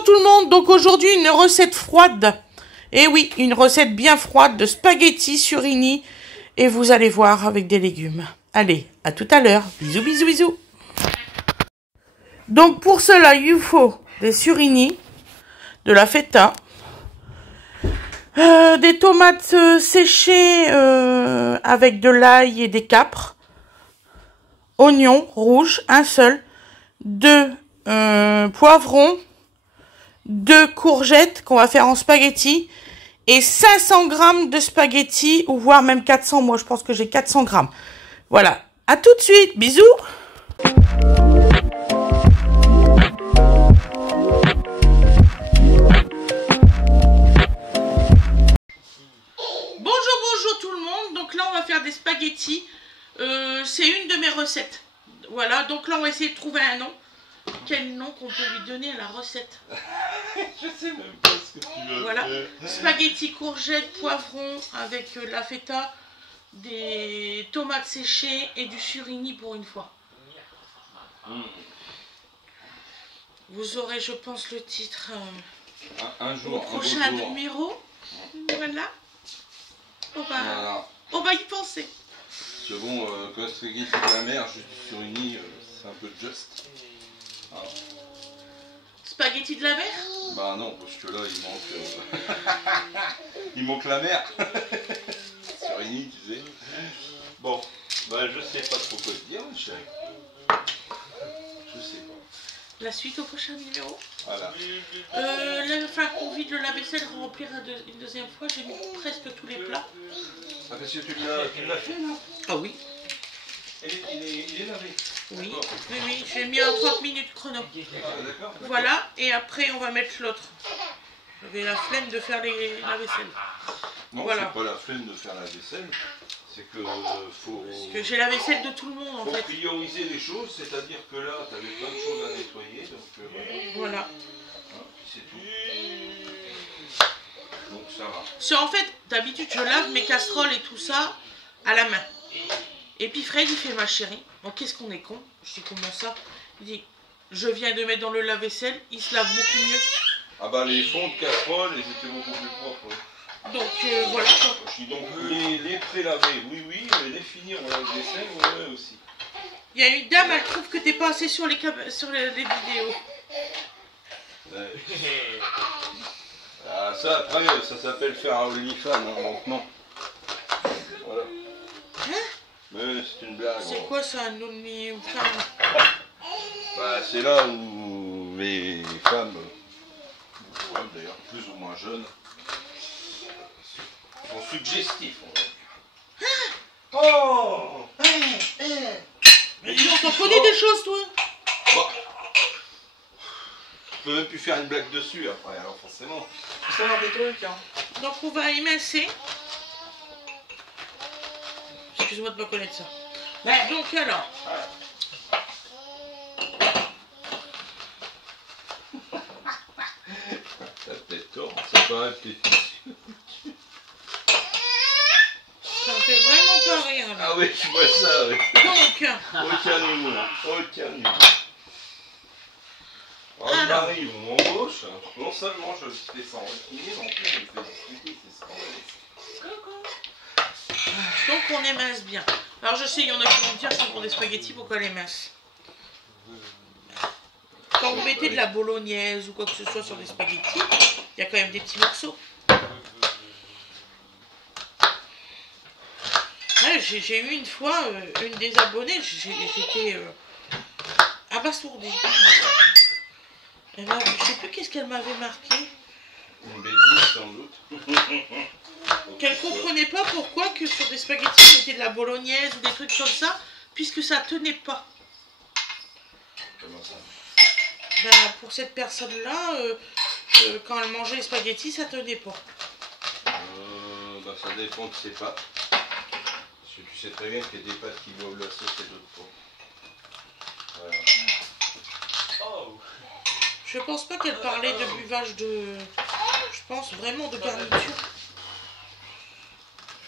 bonjour tout le monde. Donc aujourd'hui une recette froide. Et oui, une recette bien froide de spaghettis surimi. Et vous allez voir avec des légumes. Allez, à tout à l'heure. Bisous, bisous, bisous. Donc pour cela, il vous faut des surimi, de la feta, des tomates séchées avec de l'ail et des capres, oignons rouges, un seul, 2 poivrons, 2 courgettes qu'on va faire en spaghetti et 500 grammes de spaghetti ou voire même 400. Moi, je pense que j'ai 400 grammes. Voilà. À tout de suite. Bisous. Bonjour tout le monde. Donc là, on va faire des spaghettis. C'est une de mes recettes. Voilà. Donc là, on va essayer de trouver un nom. Quel nom qu'on peut lui donner à la recette? Je sais même pas ce que tu veux. Voilà, spaghetti, courgettes, poivrons avec la feta, des tomates séchées et du surimi pour une fois. Vous aurez, je pense, le titre un jour, au prochain numéro. Voilà. On va y penser. C'est bon, quand spaghetti de la mer, juste du surimi, c'est un peu juste. Ah. Spaghetti de la mer? Bah non, parce que là il manque il manque la mer. Surimi, tu sais. Bon, bah je sais pas trop quoi te dire, chérie. Je sais pas. La suite au prochain numéro. Voilà. Là, il va falloir qu'on vide le lave-vaisselle, remplir une deuxième fois. J'ai mis presque tous les plats. Ah, parce que tu l'as fait là? Ah oui. Il est lavé. Oui, oui, j'ai mis un 30 minutes chrono. D'accord. Voilà, et après on va mettre l'autre. J'avais la flemme de faire la vaisselle. Non, voilà. C'est pas la flemme de faire la vaisselle, c'est que faut... Parce que j'ai la vaisselle de tout le monde en fait. Faut prioriser les choses, c'est-à-dire que là, tu avais plein de choses à nettoyer, donc voilà. Hein, c'est tout. Donc ça va. C'est en fait, d'habitude je lave mes casseroles et tout ça à la main. Et puis Fred il fait, ma chérie, bon qu'est-ce qu'on est con? Je dis comment ça? Il dit, je viens de mettre dans le lave-vaisselle, il se lave beaucoup mieux. Ah bah les fonds de casserole, ils étaient beaucoup plus propres. Ouais. Donc voilà quoi. Je dis donc les pré-laver, oui, mais les finir en lave-vaisselle, ouais aussi. Il y a une dame, elle trouve que t'es pas assez sur les vidéos. Ouais. Ah ça après, ça s'appelle faire un OnlyFans, hein, maintenant. Voilà. Hein? Mais c'est une blague. C'est quoi ça, un OnlyFans? Bah c'est là où les femmes, d'ailleurs plus ou moins jeunes, sont suggestifs, on va dire. Oh! Mais dis donc, t'en connais des choses toi? Bah, je peux même plus faire une blague dessus après, alors forcément. Ça va des trucs, hein. Donc on va émincer. Excuse-moi de ne pas connaître ça. Donc alors. T'as peut-être tort, ça paraît peut-être. Ça me fait vraiment pas rire là. Ah oui, je vois ça, oui. Donc. Aucun humour, aucun humour. Alors, il arrive, on embauche. Non seulement je fais sans retenir, en plus je me fais discuter, c'est scandaleux. Donc on émince bien. Alors je sais, il y en a qui vont me dire c'est pour des spaghettis, pourquoi les minces? Quand vous mettez de la bolognaise ou quoi que ce soit sur des spaghettis, il y a quand même des petits morceaux. Ouais, j'ai eu une fois une des abonnées, j'étais abasourdie. Je sais plus qu'est-ce qu'elle m'avait marqué. Une bêtise sans doute. Qu'elle comprenait pas pourquoi que sur des spaghettis on mettait de la bolognaise ou des trucs comme ça, puisque ça tenait pas. Comment ça? Ben, pour cette personne-là, quand elle mangeait les spaghettis, ça tenait pas. Bah, ça dépend de ses pâtes. Parce que tu sais très bien qu'il y a des pâtes qui boivent la sauce et d'autres pas. Voilà. Oh. Je pense pas qu'elle parlait de buvage de... Je pense vraiment de garniture.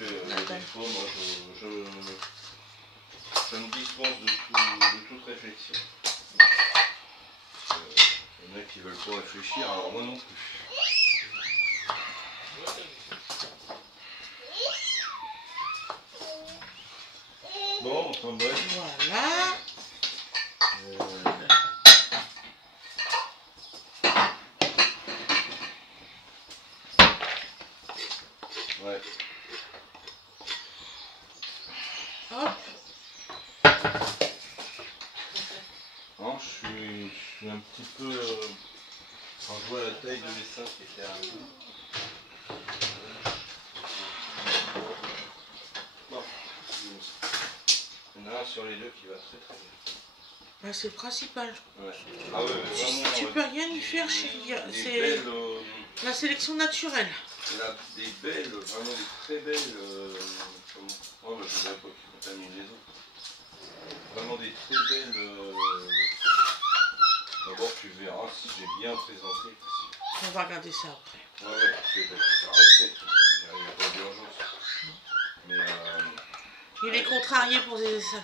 Des fois, moi, je me dispense de toute réflexion. Il y en a qui veulent pas réfléchir, alors moi non plus. Bon, on s'en bat. Voilà. Ouais. Hop. Non, je suis un petit peu... quand je vois la taille de l'essaim qui était arrivé. Bon. Il y en a un sur les deux qui va très très bien. Bah, c'est le principal. Ouais. Ah ouais, vraiment, Tu peux rien y faire, chérie. C'est la sélection naturelle. des belles, vraiment des très belles... oh, bah, je ne savais pas qu'ils contaminent les autres. Vraiment des très belles... D'abord tu verras si j'ai bien présenté. On va regarder ça après. Ouais, c'est la recette, il n'y a pas d'urgence. Mais Il est contrarié pour des essais.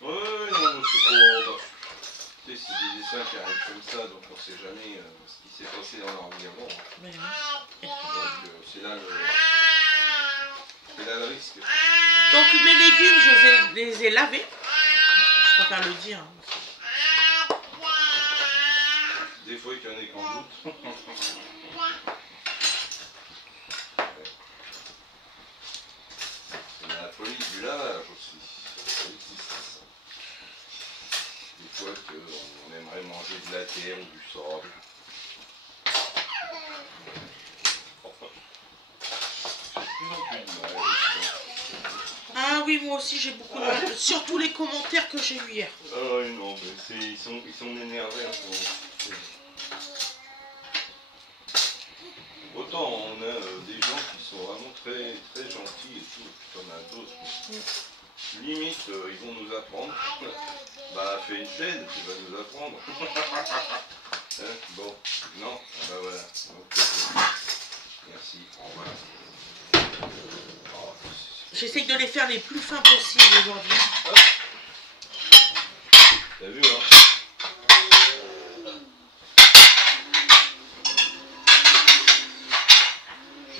ouais, non, c'est pas... Tu sais, c'est des dessins qui arrivent comme ça, donc on ne sait jamais ce qui s'est passé dans leur vie avant. Mais oui. Donc c'est là le risque. Donc mes légumes, je les ai lavés. Je préfère le dire. Des fois qu'il y en ait qu'en doute. La police du lavage aussi. Des fois qu'on aimerait manger de la terre ou du sable. Ah oui, moi aussi j'ai beaucoup de mal. Surtout les commentaires que j'ai eu hier. Ah oui, non, mais ils sont énervés en ce moment. Autant on a des gens qui sont vraiment très, très gentils et tout, puis on a d'autres. Limite, ils vont nous apprendre. Bah, fais une chaîne, tu vas nous apprendre. Hein, bon, non, bah voilà. Donc, merci, au revoir. Oh, J'essaye de les faire les plus fins possibles aujourd'hui. t'as vu, hein?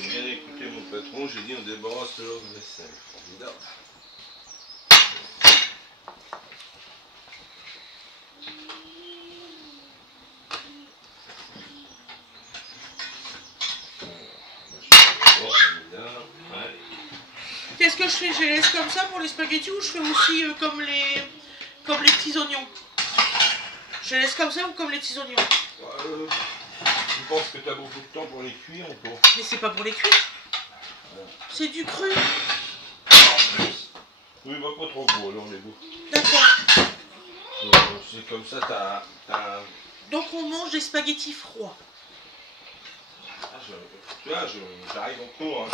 J'ai bien écouté mon patron, j'ai dit on débarrasse le vaisselle. Formidable. Qu'est-ce que je fais? Je les laisse comme ça pour les spaghettis ou je fais aussi comme les petits oignons? Je les laisse comme ça ou comme les petits oignons? Tu penses que tu as beaucoup de temps pour les cuire ou pas? Mais c'est pas pour les cuire. C'est du cru. Oui, bah pas trop gros alors les goûts. D'accord. C'est comme ça, t'as... Donc on mange des spaghettis froids. Tu vois, j'arrive en cours, hein,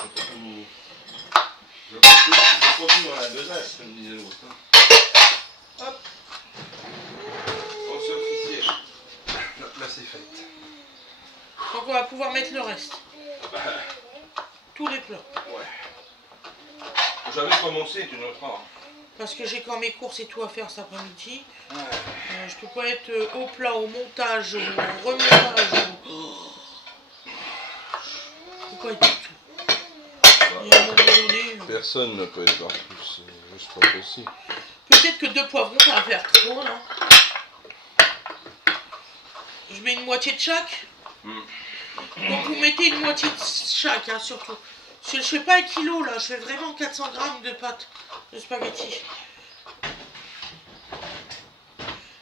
je prends tout dans la besace, comme disait l'autre. Hein. Hop. On c'est officiel. Là c'est fait. Donc on va pouvoir mettre le reste. Tous les plats. Ouais. J'avais commencé, tu noteras. Parce que j'ai quand mes courses et tout à faire cet après-midi. Je peux pas être au plat, au montage, au remontage. Je peux pas être du tout. Et à un moment donné, Personne ne peut être partout, c'est juste pas possible. peut-être que 2 poivrons, ça va faire trop, là. Je mets une moitié de chaque. Donc vous mettez une moitié de chaque, hein, surtout. Je fais pas 1 kilo, là. Je fais vraiment 400 grammes de pâtes de spaghettis.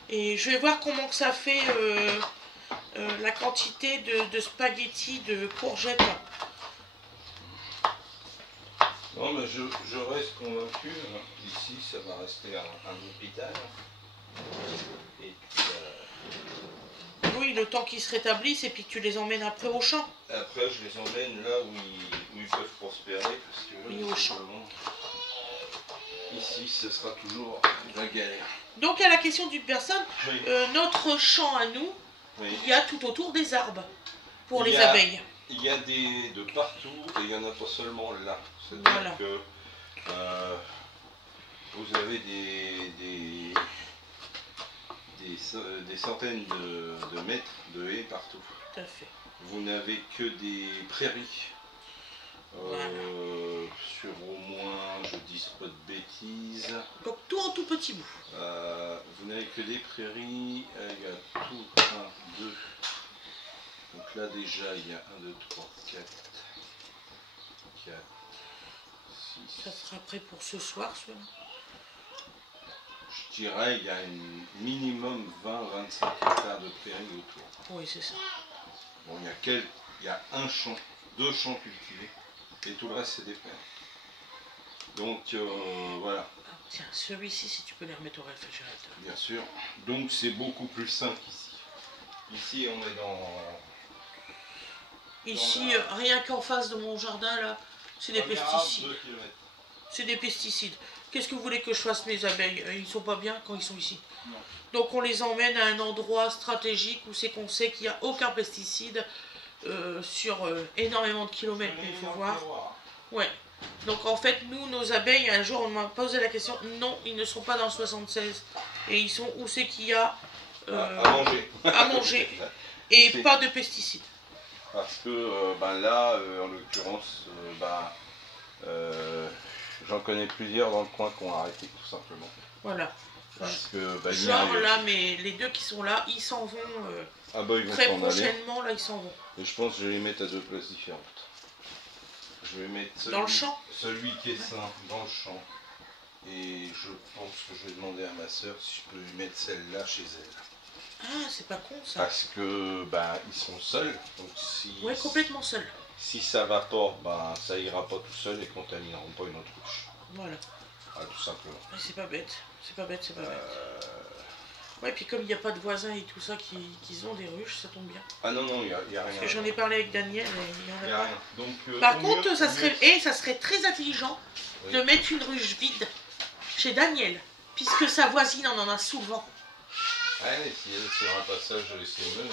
Et je vais voir comment que ça fait la quantité de spaghettis, de courgettes. Non, mais je reste convaincu, hein, ici ça va rester un hôpital. Et puis, Oui, le temps qu'ils se rétablissent et puis que tu les emmènes après au champ. après, je les emmène là où ils peuvent prospérer, parce que Oui, au champ. Ici, ce sera toujours la galère. Donc à la question d'une personne, Oui. notre champ à nous, Oui. il y a tout autour des arbres pour les abeilles. Il y a de partout et il n'y en a pas seulement là. C'est-à-dire que vous avez des des centaines de mètres de haies partout. Tout à fait. Vous n'avez que des prairies. Voilà. Sur au moins, je dis pas de bêtises. Donc tout en tout petit bout. Vous n'avez que des prairies. Il y a tout 1, 2. Donc là déjà il y a 1, 2, 3, 4, 4, 6. Ça sera prêt pour ce soir, cela. Je dirais il y a un minimum 20-25 hectares de prairies autour. Oui, c'est ça. Bon, il y a un champ, 2 champs cultivés, et tout le reste c'est des prairies. Donc voilà. Ah, tiens, celui-ci, si tu peux les remettre au réfrigérateur. Bien sûr. Donc c'est beaucoup plus simple ici. Ici on est dans... Ici, rien qu'en face de mon jardin, là, c'est des pesticides. C'est des pesticides. Qu'est-ce que vous voulez que je fasse, mes abeilles? Ils sont pas bien quand ils sont ici. Non. Donc on les emmène à un endroit stratégique où c'est qu'on sait qu'il n'y a aucun pesticide sur énormément de kilomètres. Il faut voir. Ouais. Donc en fait, nous, nos abeilles, un jour on m'a posé la question, non, ils ne sont pas dans le 76. Et ils sont où c'est qu'il y a à manger. À manger. Et pas de pesticides. Parce que là, en l'occurrence, j'en connais plusieurs dans le coin qui ont arrêté tout simplement. Voilà. Parce que genre là, mais les 2 qui sont là, ils s'en vont ils vont très prochainement, là ils s'en vont. Et je pense que je vais les mettre à 2 places différentes. Je vais mettre dans le champ. Celui qui est sain dans le champ. Et je pense que je vais demander à ma soeur si je peux lui mettre celle-là chez elle. Ah, c'est pas con ça. Parce que ils sont seuls. Donc si, ouais, complètement seuls. Si ça va pas, ça ira pas tout seul et contamineront pas une autre ruche. Voilà. Ah, tout simplement. C'est pas bête. C'est pas bête, c'est pas bête. Ouais, puis comme il n'y a pas de voisins et tout ça qui ont des ruches, ça tombe bien. Ah non, non, il n'y a rien. Parce que j'en ai parlé avec Daniel et il n'y en a pas. Rien. Donc, par contre, ça serait très intelligent de mettre une ruche vide chez Daniel, puisque sa voisine en a souvent. Ouais, mais si elle est sur un passage, c'est mieux.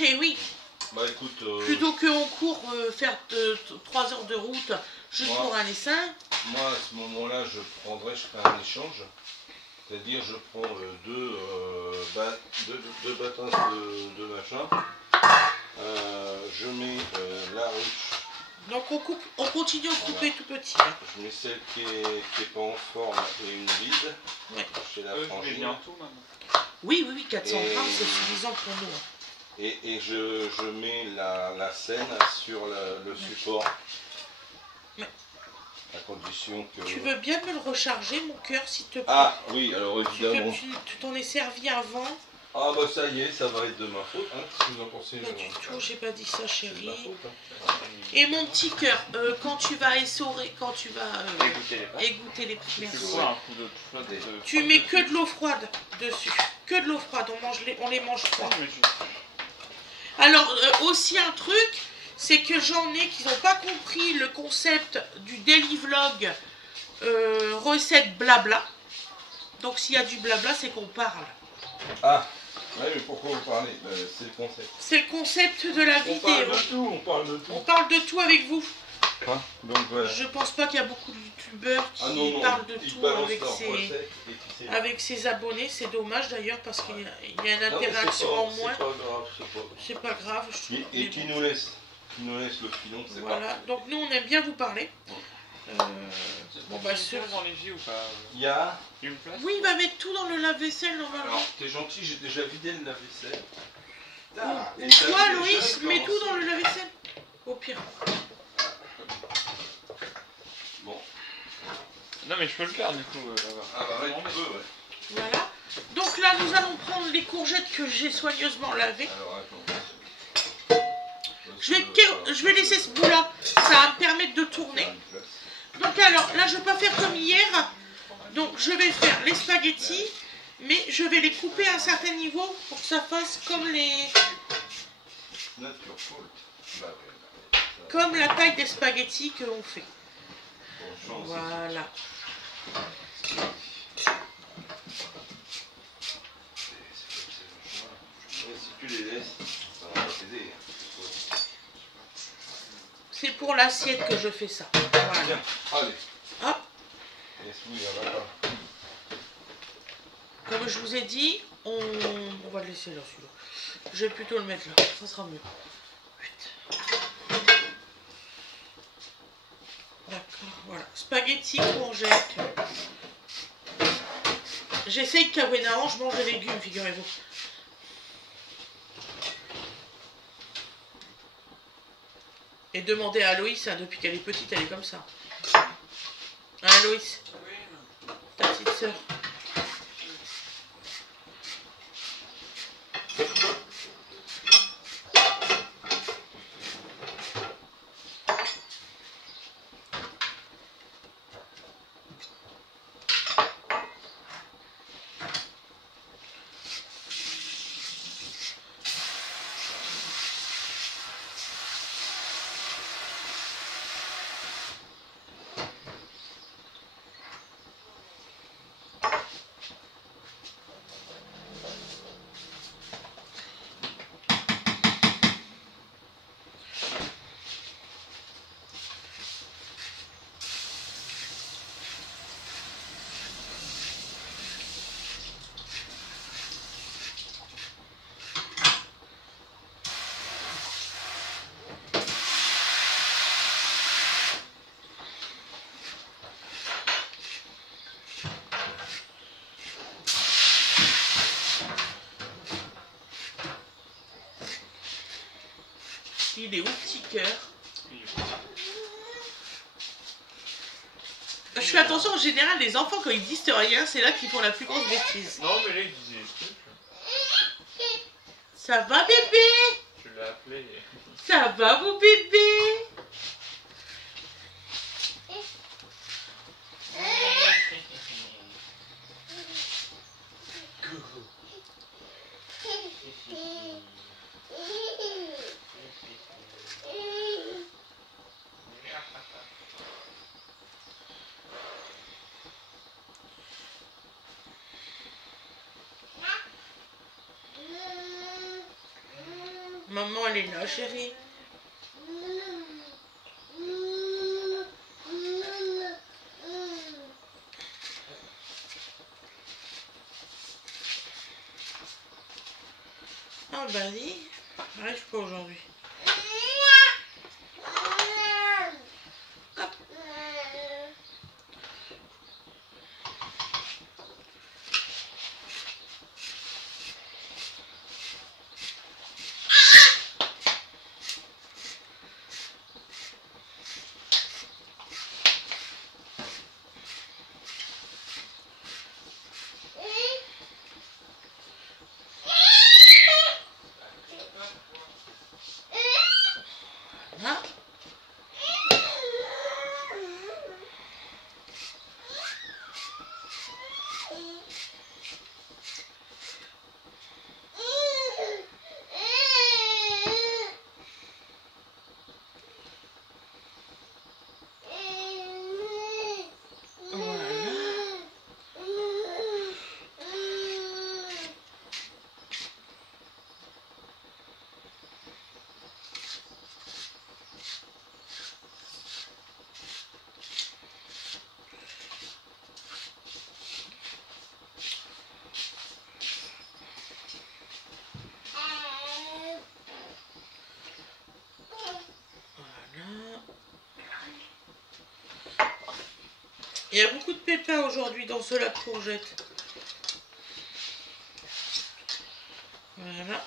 Eh oui. Bah écoute... plutôt qu'on court faire 3 heures de route juste pour un essaim. Moi, à ce moment-là, je ferai un échange. C'est-à-dire, je prends deux bâtons de machin. Je mets la ruche. Donc on continue à couper tout petit. Hein. Je mets celle qui est pas en forme et une vide. Ouais. Chez la frangine. Oui, 400 grammes, c'est suffisant pour nous. Hein. Et je mets la scène sur le support. Ouais. À condition que... Tu veux bien me le recharger, mon cœur, s'il te plaît? Ah oui, alors évidemment. Tu t'en es servi avant? Ah bah ça y est, ça va être de ma faute, hein, si vous en pensez. Pas du tout, j'ai pas dit ça, chérie. Faute, hein. Et mon petit cœur, quand tu vas essorer, quand tu vas égoutter les pâtes, merci. Tu mets que de l'eau froide dessus, que de l'eau froide, on les mange froid. Alors aussi un truc, c'est que j'en ai qui n'ont pas compris le concept du daily vlog recette blabla. Donc s'il y a du blabla, c'est qu'on parle. Ah, ouais, mais pourquoi vous parlez? C'est le concept. C'est le concept de la vidéo. On parle de tout. On parle de tout avec vous. Hein, donc voilà. Je pense pas qu'il y a beaucoup de youtubeurs qui parlent de tout avec ses abonnés. C'est dommage d'ailleurs parce qu'il y a une interaction en moins. C'est pas grave. Je trouve. Et qui nous laisse le filon, c'est pas. Voilà. Donc nous on aime bien vous parler. Bon bah dans les vies ou pas? Il y a une place. oui, il va mettre tout dans le lave-vaisselle normalement. Alors, t'es gentil, j'ai déjà vidé le lave-vaisselle. Et toi, Loïs, mets tout dans le lave-vaisselle. Au pire. Bon. Non mais je peux le faire du coup. Ah bah ouais, tu peux, ouais. Voilà. Donc là, nous allons prendre les courgettes que j'ai soigneusement lavées. Alors attends. Je vais laisser ce bout-là. Ça va me permettre de tourner. Donc alors, là, je ne vais pas faire comme hier. Donc je vais faire les spaghettis, mais je vais les couper à un certain niveau pour que ça fasse comme la taille des spaghettis que l'on fait. Voilà. Si tu les laisses, ça va pas t'aider. C'est pour l'assiette que je fais ça. Voilà. Tiens, allez. Hop. Laisse-moi, il va pas. Comme je vous ai dit, On va le laisser là, celui-là. Je vais plutôt le mettre là, ça sera mieux. D'accord, voilà. Spaghetti, courgettes. J'essaye qu'à Wenahan, je mange des légumes, figurez-vous. Et demandez à Aloïs, hein, depuis qu'elle est petite, elle est comme ça. Hein, Aloïs? Ta petite sœur. Il est où, petit cœur? Je fais attention, en général, les enfants, quand ils disent rien, c'est là qu'ils font la plus grosse bêtise. Non, mais là, il disait des trucs. Ça va, bébé? Je l'ai appelé. Ça va, mon bébé? Maman, elle est là, chérie. Ah, vas-y. J'arrive pas aujourd'hui. Hop. Voilà. Il y a beaucoup de pépins aujourd'hui dans ce lait de courgettes. Voilà.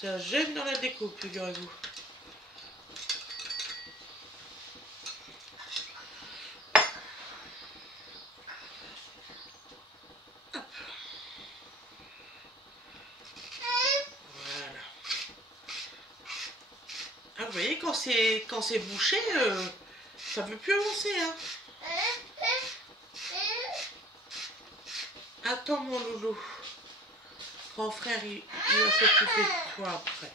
Ça gêne dans la découpe, figurez-vous. Voilà. Ah, vous voyez, quand c'est bouché, ça ne peut plus avancer, hein. Attends, mon loulou. Grand frère, il va s'occuper de toi après.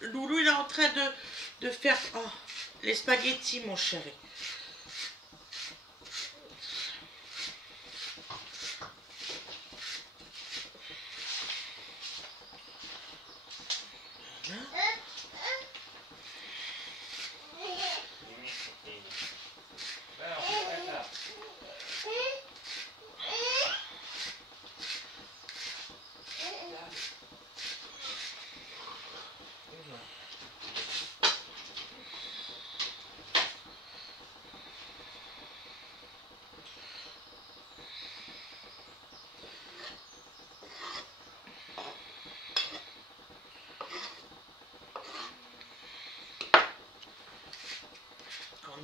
Loulou, il est en train de faire les spaghettis, mon chéri.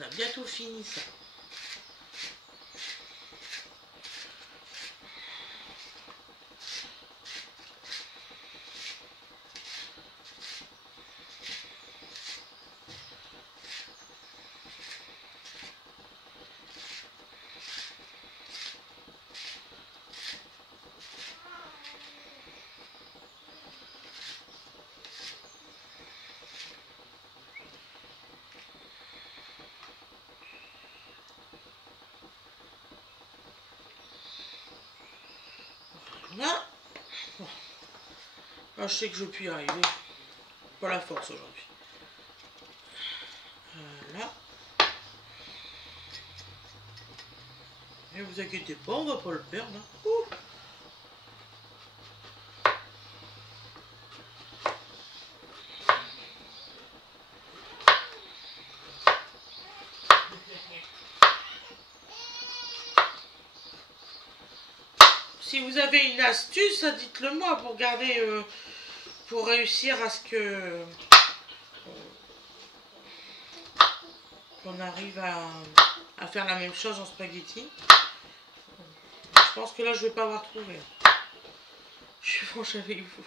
a bientôt fini ça. Là, je sais que je peux y arriver. Pas la force aujourd'hui. Voilà. Ne vous inquiétez pas, on va pas le perdre. Ouh. Si vous avez une astuce, dites-le moi pour garder, pour réussir à ce que qu'on arrive à faire la même chose en spaghetti. Je pense que là je vais pas avoir trouvé. Je suis franche avec vous.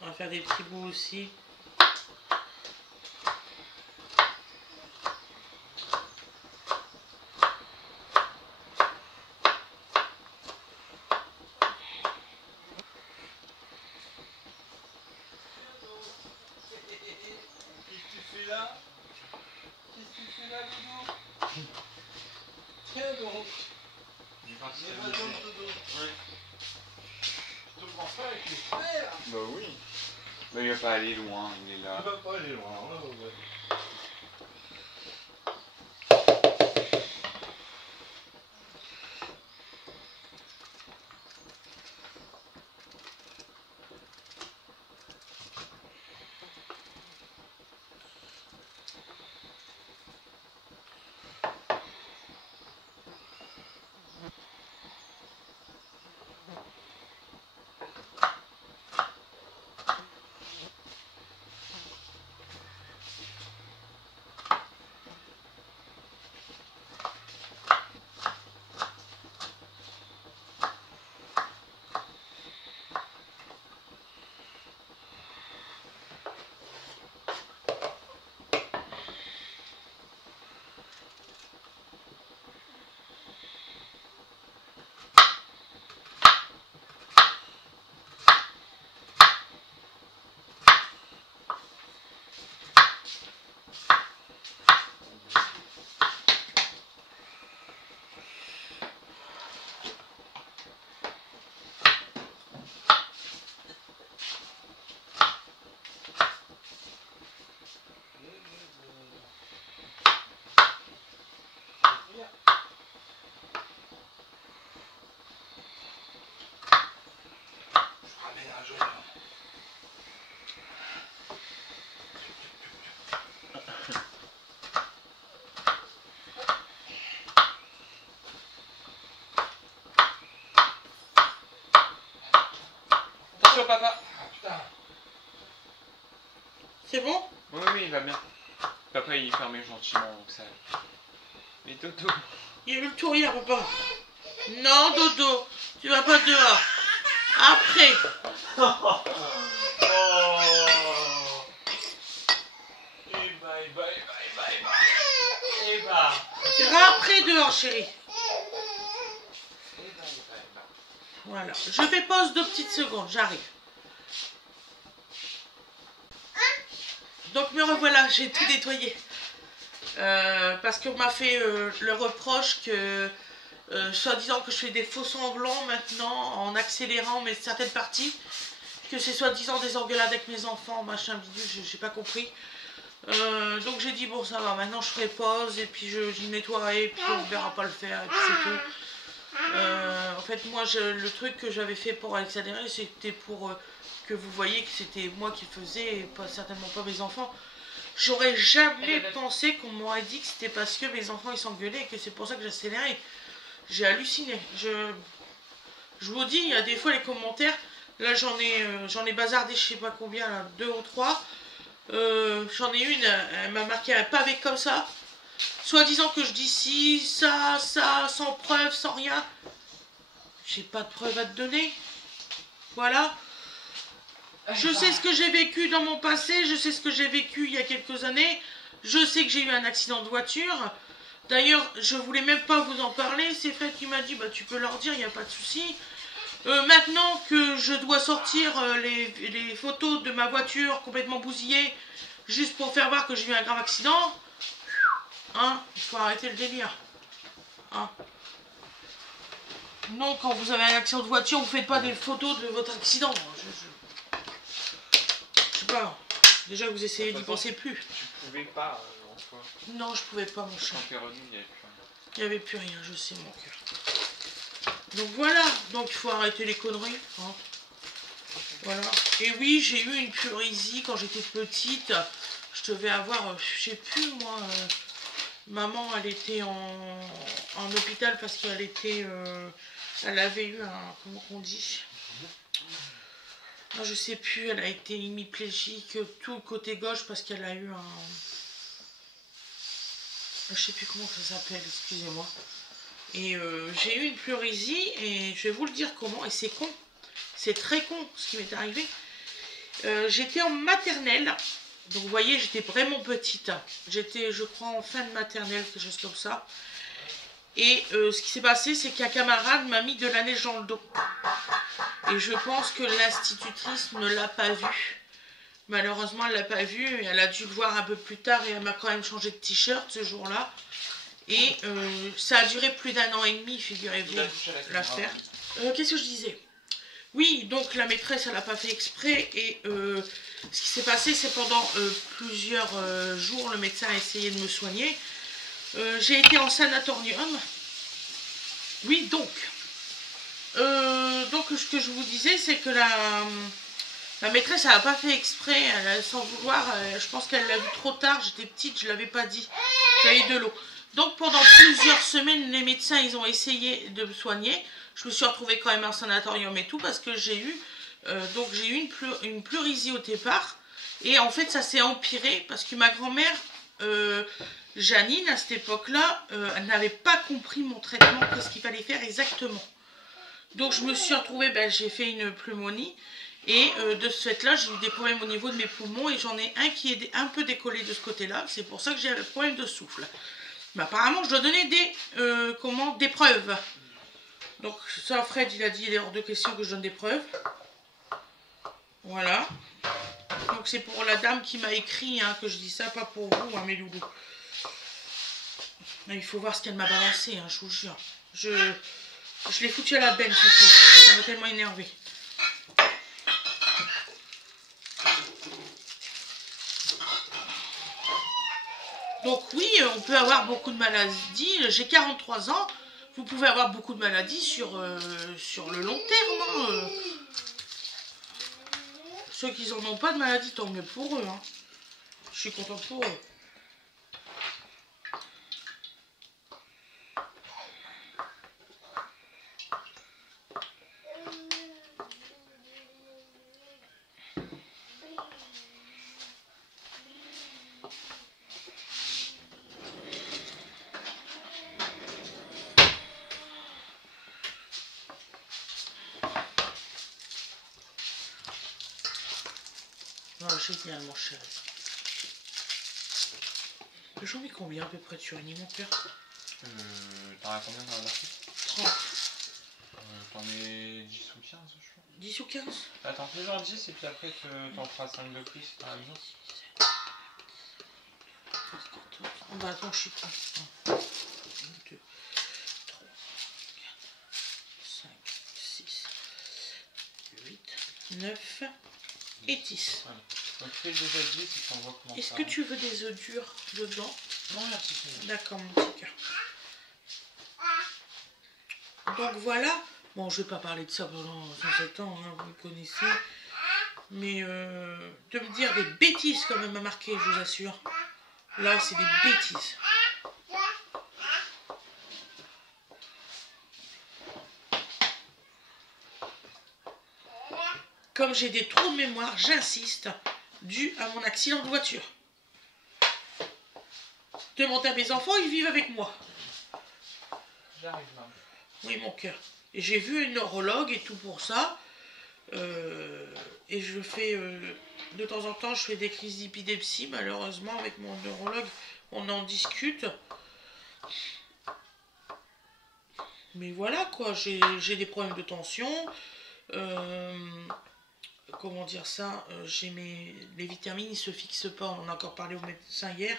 On va faire des petits bouts aussi. Tiens donc. Il est parti. Mais va donc, Dodo. Ouais. Je te prends pas avec les frères. Bah oui. Bah il va pas aller loin, il est là. Il va pas aller loin, on va voir. Attention papa. Putain. C'est bon? Oui, oui, il va bien. Papa il fermait gentiment donc ça. Mais Dodo. Il y a eu le tour hier, papa. Non, Dodo, tu vas pas dehors. Après. Oh. Et bye bye bye bye bye. Et bah. Tu iras après dehors, chérie. Et bye bye bye. Voilà. Je fais pause 2 petites secondes, j'arrive. Donc me revoilà, j'ai tout nettoyé. Parce qu'on m'a fait le reproche que, soi-disant que je fais des faux semblants maintenant en accélérant mais certaines parties, que c'est soi-disant des engueulades avec mes enfants, machin bidule, j'ai pas compris. Donc j'ai dit bon ça va, maintenant je ferai pause et puis je nettoierai et puis on verra pas le faire et puis c'est tout. En fait moi le truc que j'avais fait pour accélérer c'était pour que vous voyez que c'était moi qui faisais et pas, certainement pas mes enfants. J'aurais jamais pensé qu'on m'aurait dit que c'était parce que mes enfants ils s'engueulaient et que c'est pour ça que j'accélérais. J'ai halluciné. Je vous dis, il y a des fois les commentaires, là j'en ai bazardé je sais pas combien, là, 2 ou 3. J'en ai une, elle m'a marqué un pavé comme ça. Soit disant que je dis si, ça, sans preuve, sans rien. J'ai pas de preuve à te donner. Voilà. Je sais ce que j'ai vécu dans mon passé, je sais ce que j'ai vécu il y a quelques années. Je sais que j'ai eu un accident de voiture. D'ailleurs, je voulais même pas vous en parler. C'est Fred qui m'a dit, bah tu peux leur dire, il n'y a pas de souci. Maintenant que je dois sortir les photos de ma voiture complètement bousillée, juste pour faire voir que j'ai eu un grave accident, hein, il faut arrêter le délire. Hein. Non, quand vous avez un accident de voiture, vous faites pas des photos de votre accident. Je sais pas. Déjà, vous essayez d'y penser plus. Tu pouvais pas, en soi. Non, je pouvais pas, mon chat. Quand t'es revenu, il n'y avait plus rien. Il n'y avait plus rien, je sais, mon cœur. Donc voilà, donc il faut arrêter les conneries. Hein. Voilà. Et oui, j'ai eu une pleurésie quand j'étais petite. Je devais avoir, je sais plus moi. Maman, elle était en hôpital parce qu'elle était, elle avait eu un, comment on dit, non, je sais plus, elle a été hémiplégique tout le côté gauche parce qu'elle a eu un, je sais plus comment ça s'appelle, excusez-moi. Et j'ai eu une pleurésie et je vais vous le dire comment, et c'est con, c'est très con ce qui m'est arrivé. J'étais en maternelle, donc vous voyez j'étais vraiment petite, j'étais je crois en fin de maternelle, quelque chose comme ça. Et ce qui s'est passé c'est qu'un camarade m'a mis de la neige dans le dos. Et je pense que l'institutrice ne l'a pas vu. Malheureusement elle ne l'a pas vu et elle a dû le voir un peu plus tard et elle m'a quand même changé de t-shirt ce jour-là. Et ça a duré plus d'1 an et demi, figurez-vous, l'affaire. Qu'est-ce que je disais? Oui, donc la maîtresse, elle n'a pas fait exprès. Et ce qui s'est passé, c'est pendant plusieurs jours, le médecin a essayé de me soigner. J'ai été en sanatorium. Oui, donc ce que je vous disais, c'est que la maîtresse, elle n'a pas fait exprès, sans vouloir. Je pense qu'elle l'a vu trop tard, j'étais petite, je ne l'avais pas dit. J'avais de l'eau. Donc pendant plusieurs semaines, les médecins, ils ont essayé de me soigner. Je me suis retrouvée quand même en sanatorium et tout parce que j'ai eu, une pleurésie au départ. Et en fait, ça s'est empiré parce que ma grand-mère, Janine, à cette époque-là, elle n'avait pas compris mon traitement, qu'est-ce qu'il fallait faire exactement. Donc je me suis retrouvée, j'ai fait une pneumonie. Et de ce fait-là, j'ai eu des problèmes au niveau de mes poumons et j'en ai un qui est un peu décollé de ce côté-là. C'est pour ça que j'ai un problème de souffle. Mais apparemment, je dois donner des preuves. Donc ça, Fred, il a dit, il est hors de question que je donne des preuves. Voilà. Donc c'est pour la dame qui m'a écrit hein, que je dis ça, pas pour vous, hein, mes loulous. Mais il faut voir ce qu'elle m'a balancé, hein, je vous jure. Je l'ai foutu à la benne, ça m'a tellement énervé. Donc oui, on peut avoir beaucoup de maladies. J'ai 43 ans. Vous pouvez avoir beaucoup de maladies sur le long terme. Hein. Ceux qui n'en ont pas de maladie, tant mieux pour eux. Hein. Je suis contente pour eux. Oh, génial, mon chéri. J'en mets combien à peu près tu réunis, mon cœur? T'en as combien dans l'article? 30. T'en mets 10 ou 15, je crois. 10 ou 15? Attends, fais genre 10 et puis après t'en feras 5 de plus, par exemple. Bah attends, je suis con. 1, 2, 3, 4, 5, 6, 8, 9 et 10. Voilà. Donc fais déjà 10 et puis on voit comment ça. Est-ce que tu veux des œufs durs dedans? Non, merci. D'accord, mon petit cœur. Donc voilà. Bon, je vais pas parler de ça pendant 107 ans, hein, vous me connaissez. Mais de me dire des bêtises quand même à marquer, je vous assure. Là, c'est des bêtises. comme j'ai des trous de mémoire, j'insiste, dû à mon accident de voiture. Demande à mes enfants, ils vivent avec moi. J'arrive, maman. Oui, mon cœur. Et j'ai vu une neurologue et tout pour ça. Et je fais, de temps en temps, je fais des crises d'épilepsie. Malheureusement, avec mon neurologue, on en discute. Mais voilà, quoi. J'ai des problèmes de tension. Comment dire ça, les vitamines, ils se fixent pas. On en a encore parlé au médecin hier.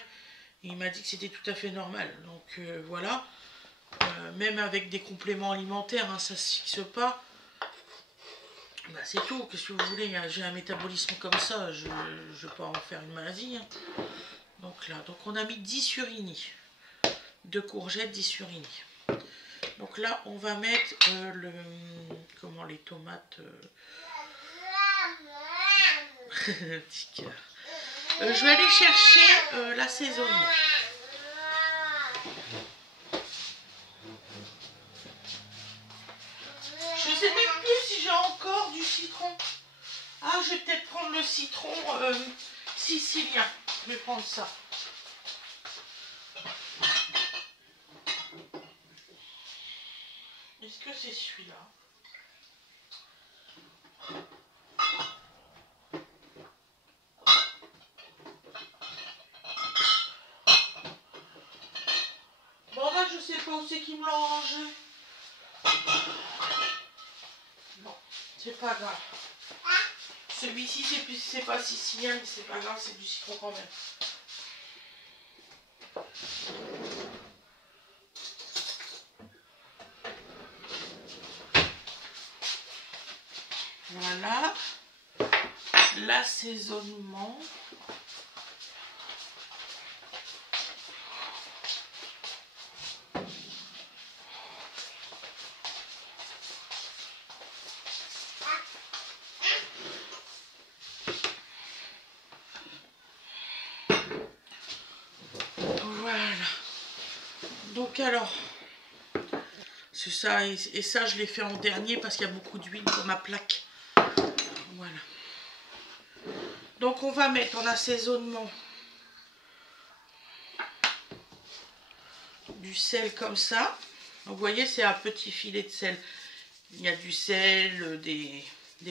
Il m'a dit que c'était tout à fait normal. Donc voilà. Même avec des compléments alimentaires, hein, ça ne se fixe pas. Bah, c'est tout. Qu'est-ce que vous voulez? J'ai un métabolisme comme ça. Je ne vais pas en faire une maladie. Hein. Donc là, on a mis 10 surimi. 2 courgettes, 10 surimi. Donc là, on va mettre les tomates. Petit cœur. Je vais aller chercher l'assaisonnement. Je sais même plus si j'ai encore du citron. Ah, je vais peut-être prendre le citron sicilien. Je vais prendre ça. Est-ce que c'est celui-là? Bon, là, je sais pas où c'est qu'ils me l'ont rangé. Bon, c'est pas grave. Celui-ci, c'est pas sicilien, mais c'est pas grave, c'est du citron quand même. Voilà. L'assaisonnement. Donc alors, c'est ça, et ça je l'ai fait en dernier parce qu'il y a beaucoup d'huile pour ma plaque. Voilà. Donc on va mettre en assaisonnement du sel comme ça. Donc, vous voyez, c'est un petit filet de sel. Il y a du sel, des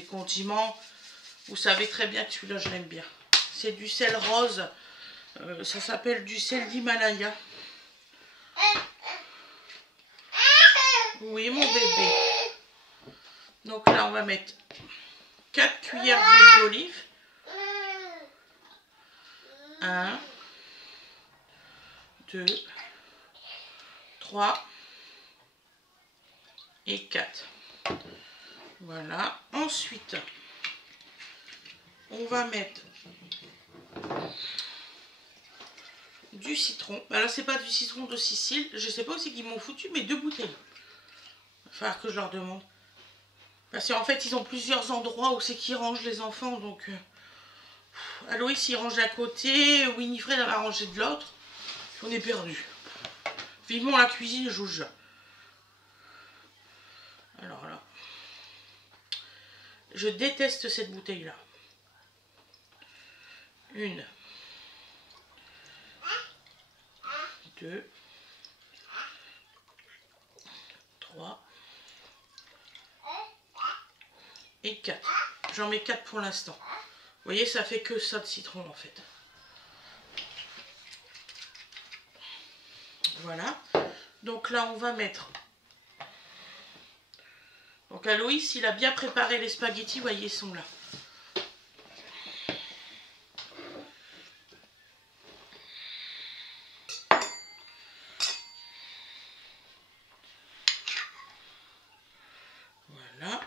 condiments. Vous savez très bien que celui-là je l'aime bien. C'est du sel rose. Ça s'appelle du sel d'Himalaya. Oui, mon bébé. Donc là, on va mettre 4 cuillères d'huile d'olive. 1, 2, 3 et 4. Voilà. Ensuite, on va mettre du citron. Bah là, c'est pas du citron de Sicile. Je sais pas où c'est qu'ils m'ont foutu, mais 2 bouteilles. Il va falloir que je leur demande. Parce qu'en fait, ils ont plusieurs endroits où c'est qu'ils rangent les enfants. Donc, Aloïs, il range d'un côté. Winifred, elle va ranger de l'autre. On est perdu. Vivement la cuisine, je vous jure. Alors là. Je déteste cette bouteille-là. 1, 2, 3 et 4. J'en mets 4 pour l'instant. Vous voyez, ça fait que ça de citron en fait. Voilà. Donc là, on va mettre... Donc Aloïs, il a bien préparé les spaghettis. Vous voyez, ils sont là. Voilà.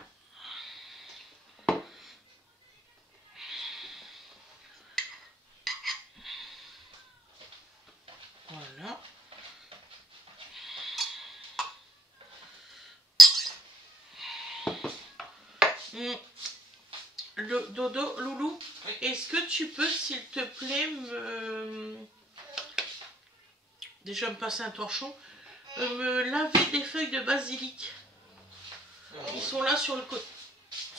Voilà. Le dodo, Loulou, est-ce que tu peux, s'il te plaît, déjà me passer un torchon, me laver des feuilles de basilic. Ils sont là sur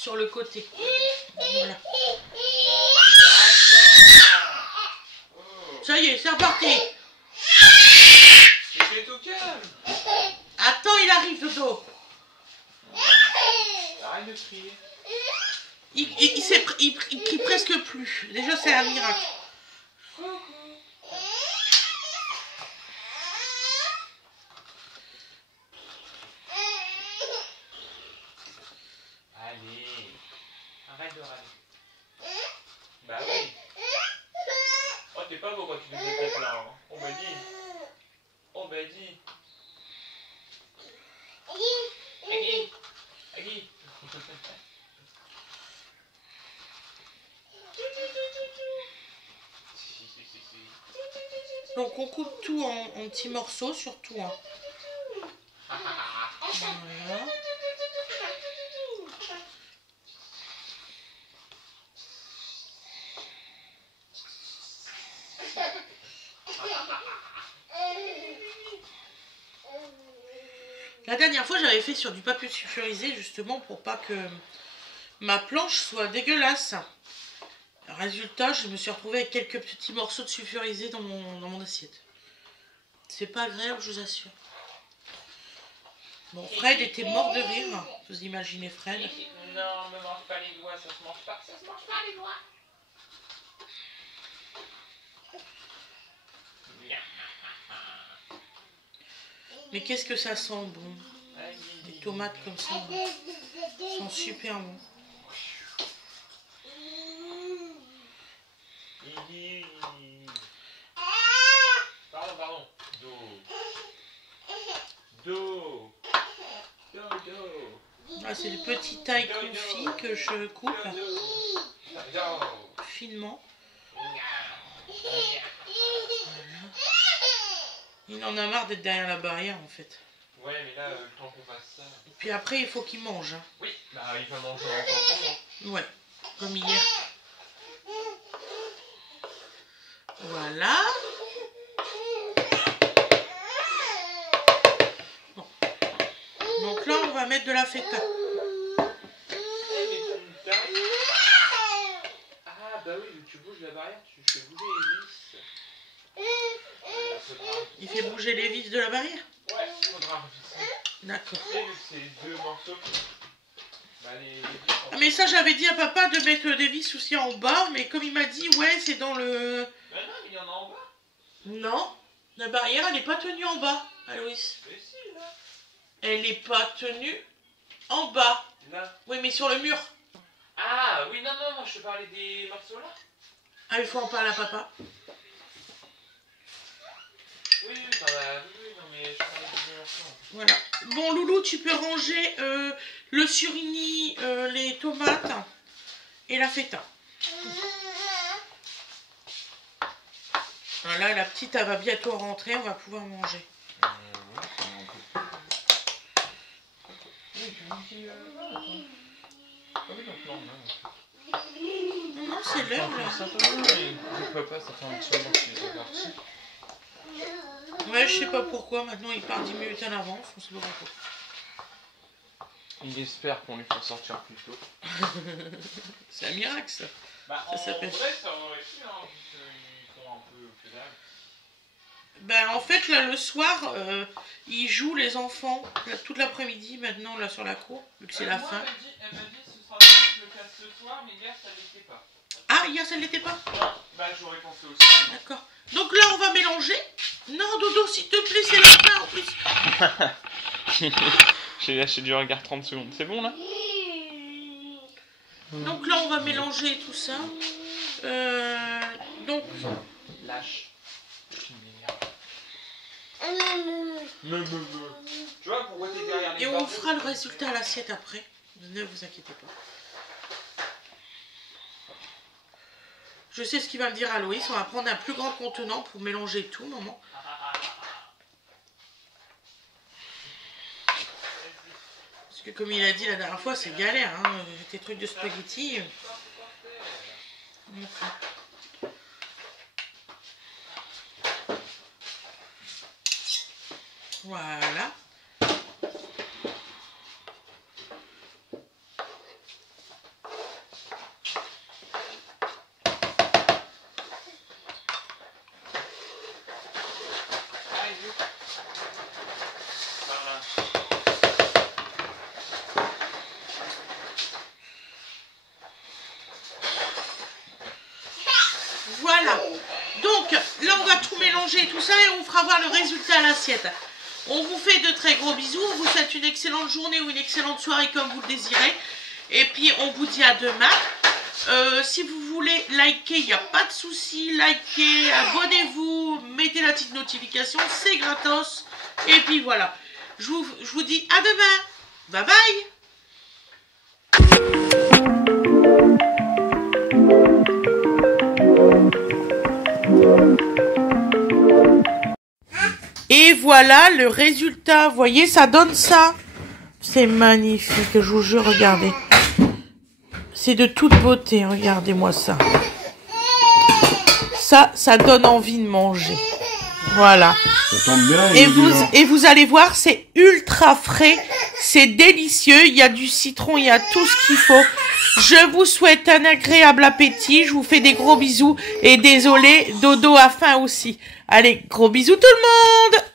sur le côté. Voilà. Ça y est, c'est reparti. C'était tout calme. Attends, il arrive, Dodo. Arrête de crier. Il crie presque plus. Déjà, c'est un miracle. Allez, arrête de râler. Bah oui. Oh, t'es pas beau quand tu faisais tes plats, hein. On m'a dit. On m'a dit. Agui. Agui. Donc, on coupe tout en petits morceaux, surtout. Hein. Voilà. La dernière fois, j'avais fait sur du papier sulfurisé, justement, pour pas que ma planche soit dégueulasse. Résultat, je me suis retrouvée avec quelques petits morceaux de sulfurisé dans mon assiette. C'est pas agréable, je vous assure. Bon, Fred était mort de rire. Vous imaginez Fred? Non, me mange pas les doigts, ça se mange pas. Ça se mange pas les doigts. Mais qu'est-ce que ça sent bon. Des tomates comme ça, sont super bons. Pardon. Do. Ah, c'est le petit taille confit que je coupe finement. Voilà. Il en a marre d'être derrière la barrière en fait. Ouais, mais là, le temps qu'on fasse ça. Et puis après, il faut qu'il mange. Hein. Oui, bah il va manger en temps. Ouais, comme hier. Voilà. Bon. Donc là, on va mettre de la feta. Ah bah oui, tu bouges la barrière, tu fais bouger les vis. Il fait bouger les vis de la barrière? Ouais, faudra revisser. D'accord. Et vu que c'est deux morceaux, bah Ah, mais ça, j'avais dit à papa de mettre des vis aussi en bas, mais comme il m'a dit, ouais, c'est dans le... Bah non, mais il y en a en bas. Non, la barrière, elle n'est pas tenue en bas, Aloïs. Mais si, là. Elle n'est pas tenue en bas. Là. Oui, mais sur le mur. Ah, oui, non, moi je te parlais des morceaux là. Ah, il faut en parler à papa. Oui, non, mais je parlais des morceaux. Voilà. Bon, Loulou, tu peux ranger le surimi, les tomates et la feta. Voilà, la petite, elle va bientôt rentrer, on va pouvoir manger. Non, c'est l'heure là. Papa, ça fait un petit moment qu'il est parti. Ouais, je sais pas pourquoi, maintenant il part 10 minutes en avance, on sait pas pourquoi. Il espère qu'on lui fait sortir plus tôt. C'est un miracle ça. Bah, Ça s'appelle. En vrai, ça aurait pu, hein, vu qu'ils sont un peu faisables. Ben en fait là le soir, ils jouent les enfants toute l'après-midi maintenant là sur la cour, vu que c'est la fin. Elle m'a dit ce sera le cas ce soir, mais hier ça l'était pas. Ah, hier ça ne l'était pas? Non, bah j'aurais pensé aussi. D'accord. Donc là on va mélanger. Non Dodo, s'il te plaît, c'est la fin en plus. J'ai lâché du regard 30 secondes, c'est bon là? Donc là on va mélanger tout ça. Donc... Lâche. Tu vois pourquoi t'es derrière les Et on barreaux? fera le résultat à l'assiette après. Ne vous inquiétez pas. Je sais ce qu'il va me dire à Loïs. On va prendre un plus grand contenant pour mélanger tout, maman. Parce que comme il a dit la dernière fois, c'est galère. Hein. Tes trucs de spaghetti. Voilà. Voilà. Donc, là, on va tout mélanger, tout ça, et on fera voir le résultat à l'assiette. On vous fait de très gros bisous. On vous souhaite une excellente journée ou une excellente soirée comme vous le désirez. Et puis, on vous dit à demain. Si vous voulez liker, il n'y a pas de souci. Likez, abonnez-vous, mettez la petite notification. C'est gratos. Et puis, voilà. Je vous dis à demain. Bye bye. Et voilà le résultat. Vous voyez, ça donne ça. C'est magnifique, je vous jure, regardez. C'est de toute beauté, regardez-moi ça. Ça donne envie de manger. Voilà. Ça tombe bien. Et vous allez voir, c'est ultra frais. C'est délicieux. Il y a du citron, il y a tout ce qu'il faut. Je vous souhaite un agréable appétit. Je vous fais des gros bisous. Et désolé, dodo a faim aussi. Allez, gros bisous tout le monde!